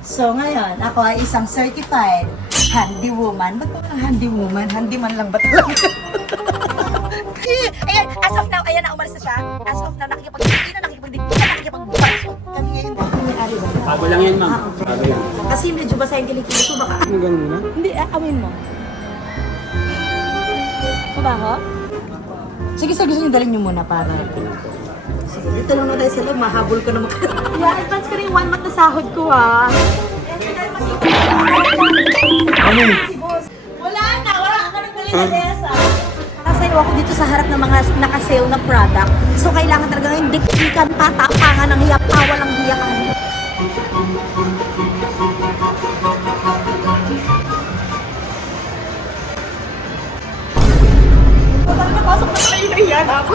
So ngayon, ako ay isang certified handy woman. Ba't ba handy woman? Handyman lang ba talaga? Ayan, as of now, ayan na, umalis na siya. As of now, nakikipag-dito na, nakikipag-bukas. So, kami ngayon, may-ari ba? Bago lang yan, ma'am. Bago yan. Kasi medyo basa yung kilikili ko, baka... Ano ganun muna? Hindi, awin mo. Mabaho? Sige, gusto niyo dalhin niyo muna para... Sige, dito lang na tayo sa loob, mahabol ko naman. Yeah, advance ko rin 1 month na sahod ko, ha. Ano? Wala ka nang dali na desa. Nasayo ako dito sa harap ng mga naka-sale na product. So, kailangan talaga ngayon diktikan, tatapangan ng hiyapawa ng hiyakan. Napasok na kayo na iyan ako.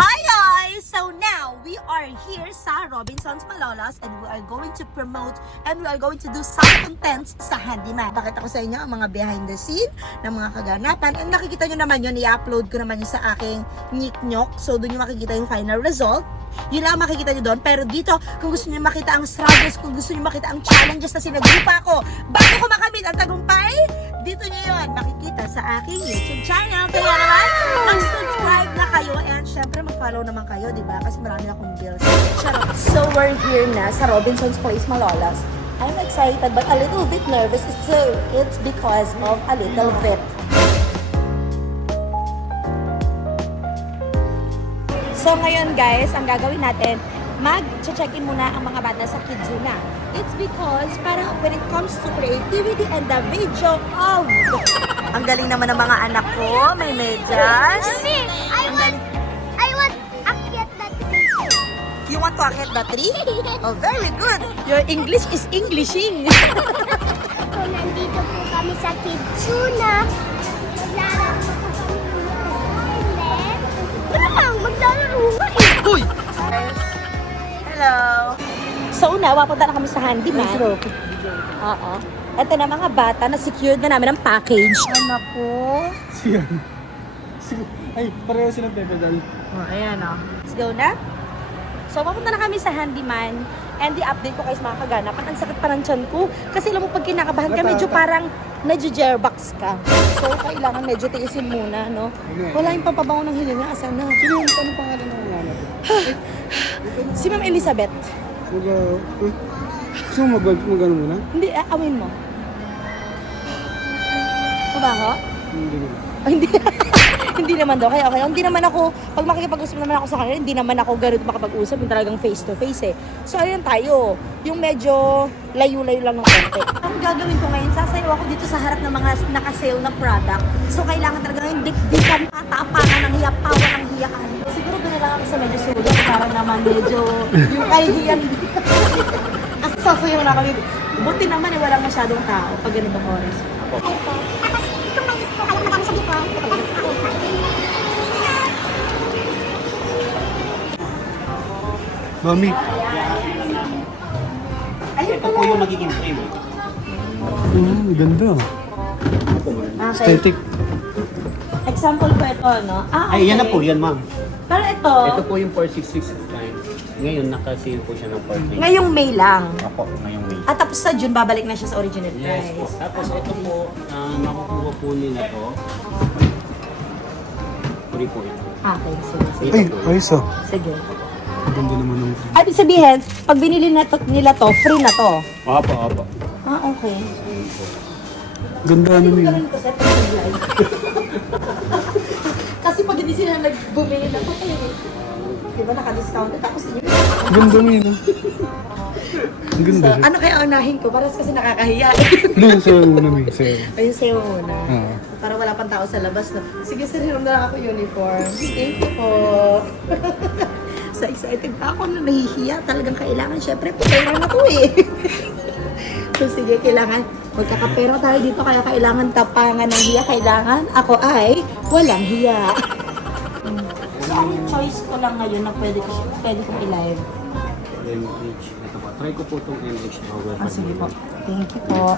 Hi guys! So now, we are here sa Robinsons Malolos and we are going to promote and we are going to do some contents sa Handyman. Pakita ko sa inyo ang mga behind the scene ng mga kaganapan. And nakikita nyo naman yun, i-upload ko naman yun sa aking Nyok. So doon nyo makikita yung final result. Yun lang makikita nyo doon. Pero dito, kung gusto nyo makita ang struggles, kung gusto nyo makita ang challenges na sinagrupa ko bago ko makamit ang tagumpay, dito nyo yun makikita sa aking YouTube channel. Kaya naman, mag-subscribe na kayo and syempre mag-follow naman kayo, diba? Kasi marami akong bills. Charot. So we're here na sa Robinsons Place, Malolos. I'm excited but a little bit nervous. So it's because of a little bit. So ngayon guys, ang gagawin natin, mag-check-in muna ang mga bata sa Kidzuna. It's because para when it comes to creativity and the video of... Ang galing naman ng mga anak ko, may medyas. Mommy, I want akyat na tree. You want to akit the tree? Oh, very good. Your English is Englishing. So, nandito po kami sa Kidzuna. Maglalaro po kami. And then, ano lang, maglalaro nga eh. Uy! Hello! So una, papunta na kami sa Handyman. Oo. Ito na mga bata na secured na namin ang package. Ano po? Siyan. Ay, pareho silang pepedal. Oh, ayan o. Let's go na. So, papunta na kami sa Handyman. And the-update ko kayo sa mga kaganapan. Ang sakit pa ng tiyan ko. Kasi alam mo, pag kinakabahan ka, medyo parang medyo-jerbox ka. So, kailangan medyo tiisin muna, no? Wala yung pampabango ng hilinga. Asan na? Sino yung anong pangalan ng nanay? Si Ma'am Elizabeth. Gusto mo mag-ano muna? Hindi, awin mo. Mabaho? Hindi mo. Oh, hindi. Hindi naman daw. Kaya okay. Hindi naman ako, pag makikipag-usap naman ako sa kanila, hindi naman ako ganito makapag-usap. Yung talagang face-to-face eh. So, ayun tayo. Yung medyo layo-layo lang ng konti. Ang gagawin ko ngayon, sasayaw ako dito sa harap ng mga naka-sale na product. So, kailangan talaga ngayon dikdikan, tatapangan ng hiyapawa ng hiyaan. Siguro doon na lang ako sa medyo sulok para naman medyo yung kahihiyan. Kasi sasayaw na kami. Buti naman eh, walang masyadong tao pag ganitong oras. Tapos, itong may gusto kayo madami sa dito. Tapos, Mami. Ayun Ito po yung magiging frame. Okay. Ganda. Aesthetic. Example po ito, no? Ah, okay. Ay, yan na po, yan ma'am. Pero ito, Ito po yung 4669. Ngayon, naka-sale po siya ng 4 ngayong May lang. Ako, ngayong May. At tapos sa June, babalik na siya sa original Yes po. price. Tapos ito po, makukuha po nila to. Free po ito. Okay, sige, sige. Ito po. ayos ah. Sige. Ganda naman ng... Ibig sabihin, pag binili nila to, free na to. Opo, opo. Ah, okay. Ganda Hindi naman ko yun. ganun ko set pag live. Kasi pag hindi sila nagbumili na to, di ba naka-discount? Tapos yun. Ganda mo yun ah. Ang ganda siya. Ano kaya unahin ko? Para kasi nakakahiya. Hindi, sa'yo muna may sa'yo. Ayun sa'yo muna. Oo. Para wala pang tao sa labas. No? Sige, sir, hiram na lang ako uniform. Thank you po. So excited pa ako na nahihiya. Talagang kailangan, syempre, pera na to eh. So sige, kailangan, magkakapera tayo dito, kaya kailangan tapangan ng hiya. Kailangan ako ay walang hiya. So ang choice ko lang ngayon na pwede kong i-live. NH. Ito po. Try ko po itong NH power. Ah, sige po. Thank you po.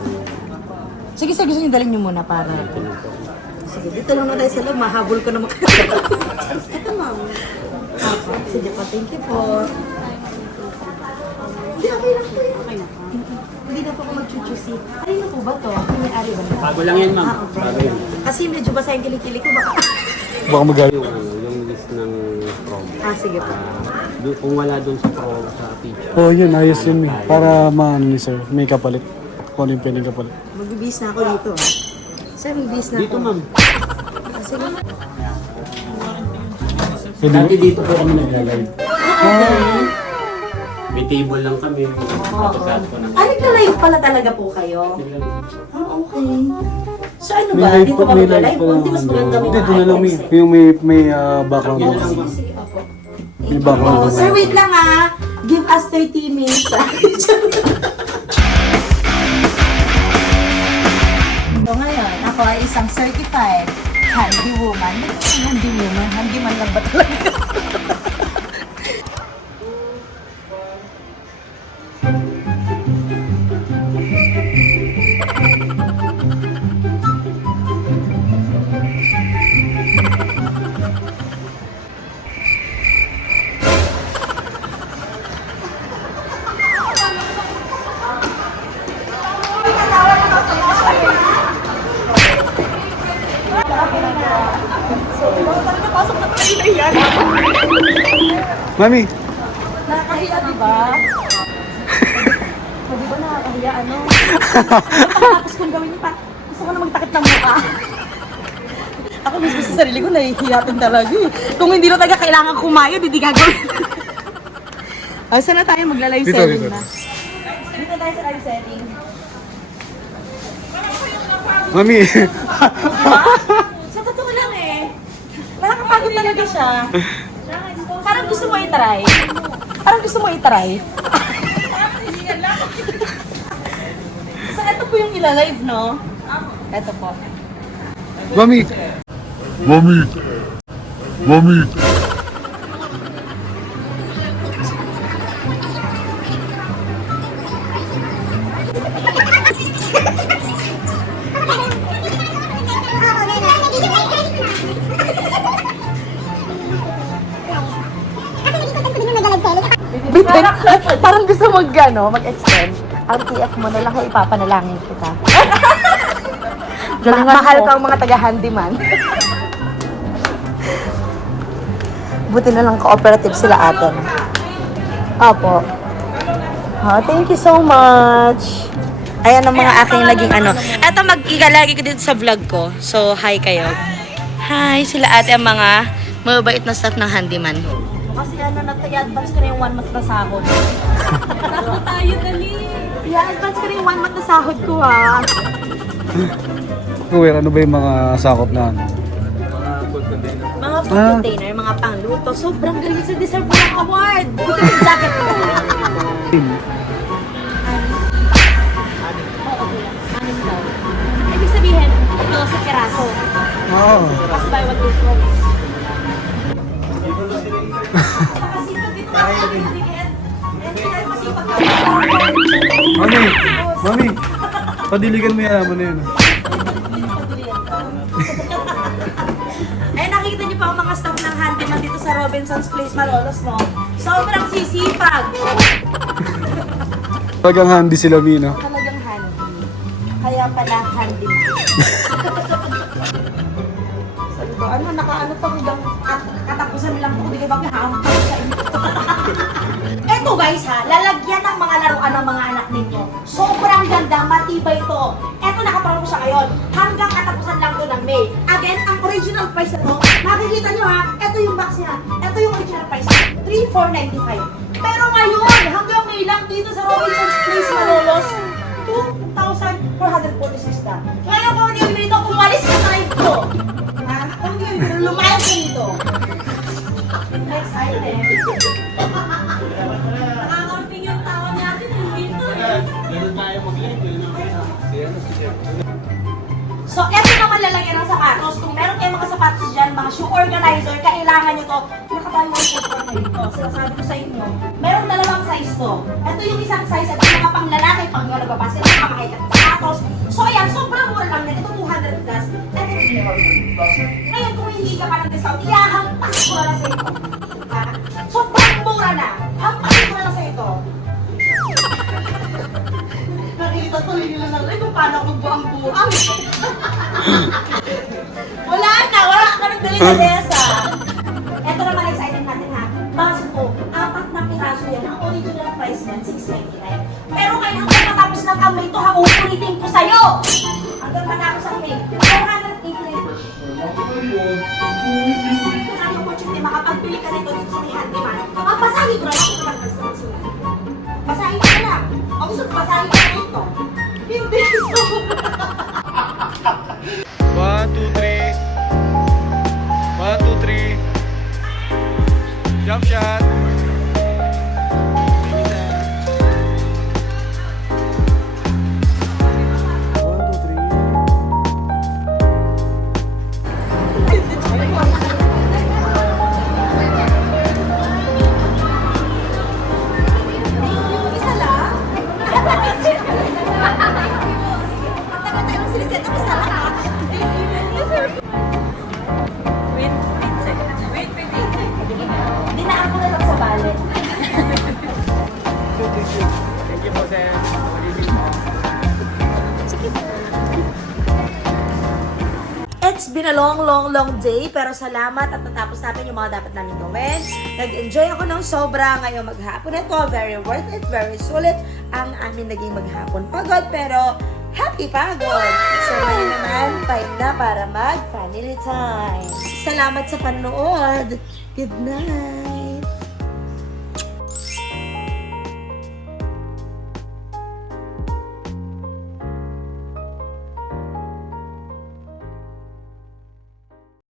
Sige, gusto niyo dalhin niyo muna para... Ito na po. Sige, dito lang na tayo sa loob. Mahabol ko naman kayo. Ito, ma'am. Apo. Sige po, thank you po. Hindi, okay lang po. Okay na po. ba to? May-ari ba? Bago lang yan, ma'am. Bago yan. Kasi medyo basa yung kilikili ko baka. Baka magalit. Yung list ng prom. Sige po. Kung wala doon sa prom, sa picture. Oh, yun. Ayos yun eh. Para maano ni sir. May kapalit. Kung ano yung pwedeng kapalit. Magbibis na ako dito. Sir, magbibis na Dito, ako. ma'am. Sige. Dati dito po kami nagla-live. May table lang kami. Pagkakat ko ng... Nagla-live pala talaga po kayo? Okay. So ano May ba? live Dito pa, ka may magla-live? live pa O lang. hindi mas maganda may Dito na mga lang may, items yung may background. Sige lang, ma'am. Sige pa po. May background. Oh, sir, wait lang ha. Give us 30 minutes. So ngayon, ako ay isang certified handy woman. Handy woman? Handy man lang ba talaga? Mami! Nakakahiya, di ba? O, di ba nakakahiya, ano? Tapos kung gawin niyo pa, gusto ko na magtakip ng mukha. Ako mismo sa sarili ko, nahihiyatin talaga eh. Kung hindi na talaga kailangan kumayo, hindi gagawin. Ay, saan na tayo magla-live Dito, selling dito. na? Dito tayo sa live selling. Mami! Sa totoo lang eh. Nakakapagod talaga siya. Parang gusto mo i-try. Parang gusto mo i-try. So, ito po yung ila-live, no? Ito po. Mami! Parang gusto mag-extend. Ang TF mo na lang, kaya ipapanalangin kita. Mahal ka ang mga taga-handyman. Buti na lang cooperative sila atin. Opo. Thank you so much. Ayan ang mga aking naging ano. Eto, mag-igalagi ko dito sa vlog ko. So, hi kayo. Hi, sila ate ang mga mababait na staff ng handyman. Kasi ano, nag-advance ko na yung 1 month na sahod. Ako tayo, dali. I-advance ko na yung 1 month na sahod ko, ha. Kuya, ano ba yung mga sakop na ano? Mga food container, mga pangluto. Sobrang galing sa deserve ko ng award. Buti yung jacket ko. Anim daw. Ibig sabihin, 12 piraso. Oo. Kasi buy one get one. Kasi dito na ako pinigyan. Kaya masipag ka. Mami! Mami! Padiligan mo yan mo na yun. Ay, nakikita niyo pa ang mga staff ng handyman dito sa Robinson's Place, Malolos, no? Sobrang sisipag. Talagang handy sila, Mi, no? Talagang handy. Kaya pala handyman. Sabi ko, ano, nakaano pa hanggang katapusan lang po, hindi kayo maghahampas sa inyo. Eto guys ha, lalagyan ng mga laruan ng mga anak ninyo. Sobrang ganda, matibay ito. Eto, nakapromo siya ngayon. Hanggang katapusan lang to ng May. Again, ang original price na to, makikita nyo ha, eto yung box niya. Eto yung original price, 3,495. Pero ngayon, hanggang May lang dito sa Robinson's Place, Malolos, 2,446 na. Ngayon, kung hindi yung dito, umalis ka sa live ko. Ha? Kung hindi yung lumayas ka dito. Next item. Nakakaunting yung tawa natin, dito eh. Ganun tayo mag-live. So, eto naman lalagyan ng sapatos. Kung meron kayong mga sapatos dyan, mga shoe organizer, kailangan nyo to. Nakatayo yung shoe organizer. Sinasabi ko sa inyo, meron dalawang size to. Ito yung isang size, at yung mga pang lalaki, pang mga nagbabasket, mga makaikat ng sapatos. So, ayan, sobrang mura lang din. Ito 200 plus. Ito 300. Ngayon, kung hindi ka pa ng discount, iyahampas ko na lang sa ito. Ha? Sobrang mura na. Hampasin ko na lang sa ito. Nakikita Tuloy nila na rin kung paano ako magbuang-buang. Wala ka nang dali na Desa. Ito naman next item natin ha. Baso ko, 4 na piraso yan. Ang original price niyan, 6.99. Pero ngayon hanggang matapos ng amoy ito, ha, uulitin ko sa'yo. Hanggang matapos ang amoy, 489. Kung opportunity, makapagpili ka nito dito sa may handyman. Basahin ko na lang kung ano sa sulat. Basahin ko na lang. O gusto ko basahin ko na ito. Hindi gusto ko. 1, 2, 3. 1, 2, 3. Jump shot. Isa lang? Tagal-tagal ang siniseta ko sa lahat. Dinaan ko na lang sa balet. Thank you po, sir. It's been a long day, pero salamat at natapos natin yung mga dapat namin gawin. Nag-enjoy ako ng sobra ngayong maghapon ito. Very worth it, very sulit ang amin naging maghapon. Pagod, pero happy pagod. So ngayon naman, time na para mag-family time. Salamat sa panonood. Good night.